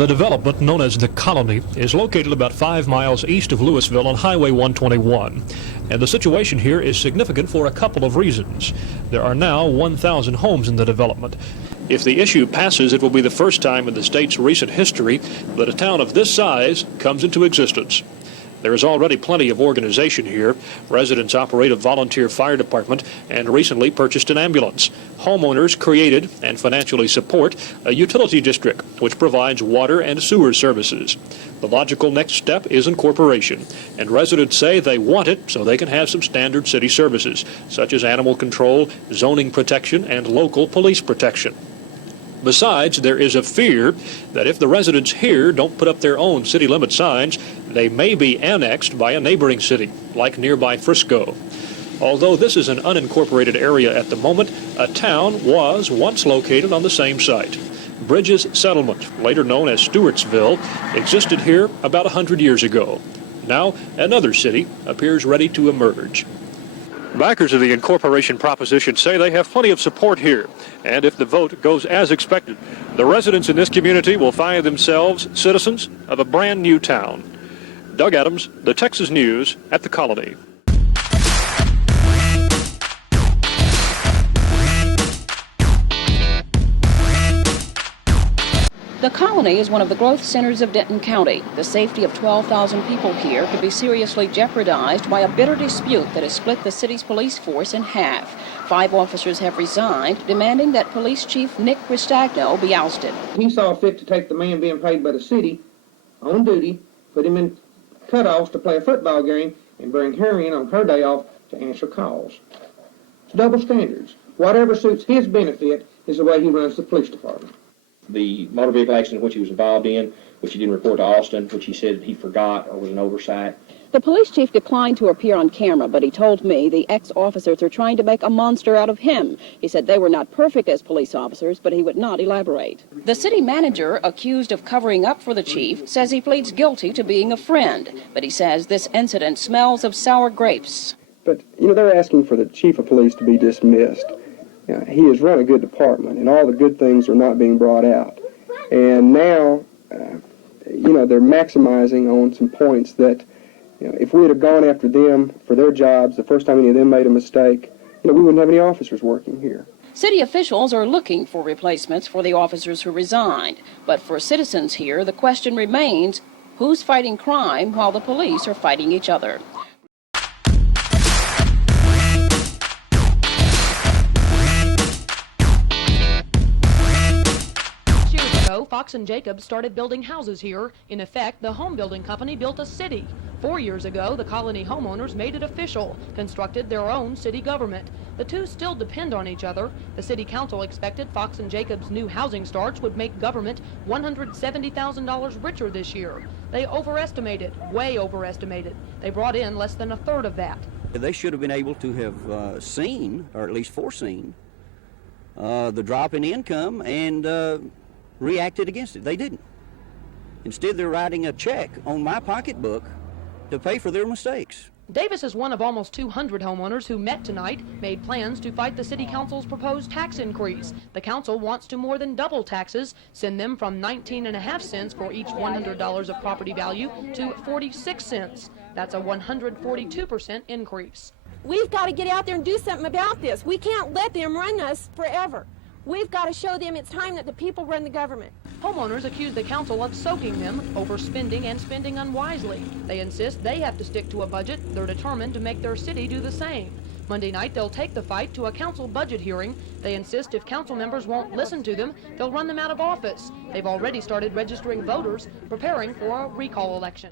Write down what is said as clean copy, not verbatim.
The development, known as the Colony, is located about 5 miles east of Lewisville on Highway 121. And the situation here is significant for a couple of reasons. There are now 1,000 homes in the development. If the issue passes, it will be the first time in the state's recent history that a town of this size comes into existence. There is already plenty of organization here. Residents operate a volunteer fire department and recently purchased an ambulance. Homeowners created and financially support a utility district which provides water and sewer services. The logical next step is incorporation, and residents say they want it so they can have some standard city services, such as animal control, zoning protection, and local police protection. Besides, there is a fear that if the residents here don't put up their own city limit signs, they may be annexed by a neighboring city, like nearby Frisco. Although this is an unincorporated area at the moment, a town was once located on the same site. Bridges Settlement, later known as Stewartsville, existed here about 100 years ago. Now, another city appears ready to emerge. Backers of the incorporation proposition say they have plenty of support here, and if the vote goes as expected, the residents in this community will find themselves citizens of a brand new town. Doug Adams, the Texas News at the Colony. The Colony is one of the growth centers of Denton County. The safety of 12,000 people here could be seriously jeopardized by a bitter dispute that has split the city's police force in half. 5 officers have resigned, demanding that Police Chief Nick Cristagno be ousted. He saw fit to take the man being paid by the city on duty, put him in cutoffs to play a football game, and bring her in on her day off to answer calls. It's double standards. Whatever suits his benefit is the way he runs the police department. The motor vehicle accident which he was involved in, which he didn't report to Austin, which he said he forgot or was an oversight. The police chief declined to appear on camera, but he told me the ex-officers are trying to make a monster out of him. He said they were not perfect as police officers, but he would not elaborate. The city manager, accused of covering up for the chief, says he pleads guilty to being a friend, but he says this incident smells of sour grapes. But, they're asking for the chief of police to be dismissed. He has run a good department, and all the good things are not being brought out. And now, they're maximizing on some points that, if we had gone after them for their jobs the first time any of them made a mistake, we wouldn't have any officers working here. City officials are looking for replacements for the officers who resigned. But for citizens here, the question remains, who's fighting crime while the police are fighting each other? Fox and Jacobs started building houses here. In effect, the home building company built a city. 4 years ago, the Colony homeowners made it official, constructed their own city government. The two still depend on each other. The city council expected Fox and Jacobs' new housing starts would make government $170,000 richer this year. They overestimated, way overestimated. They brought in less than a third of that. They should have been able to have seen, or at least foreseen, the drop in income and reacted against it. They didn't. Instead, they're writing a check on my pocketbook to pay for their mistakes. Davis is one of almost 200 homeowners who met tonight, made plans to fight the city council's proposed tax increase. The council wants to more than double taxes, send them from 19.5 cents for each $100 of property value to 46 cents. That's a 142% increase. We've got to get out there and do something about this. We can't let them run us forever. We've got to show them it's time that the people run the government. Homeowners accuse the council of soaking them, overspending and spending unwisely. They insist they have to stick to a budget. They're determined to make their city do the same. Monday night, they'll take the fight to a council budget hearing. They insist if council members won't listen to them, they'll run them out of office. They've already started registering voters, preparing for a recall election.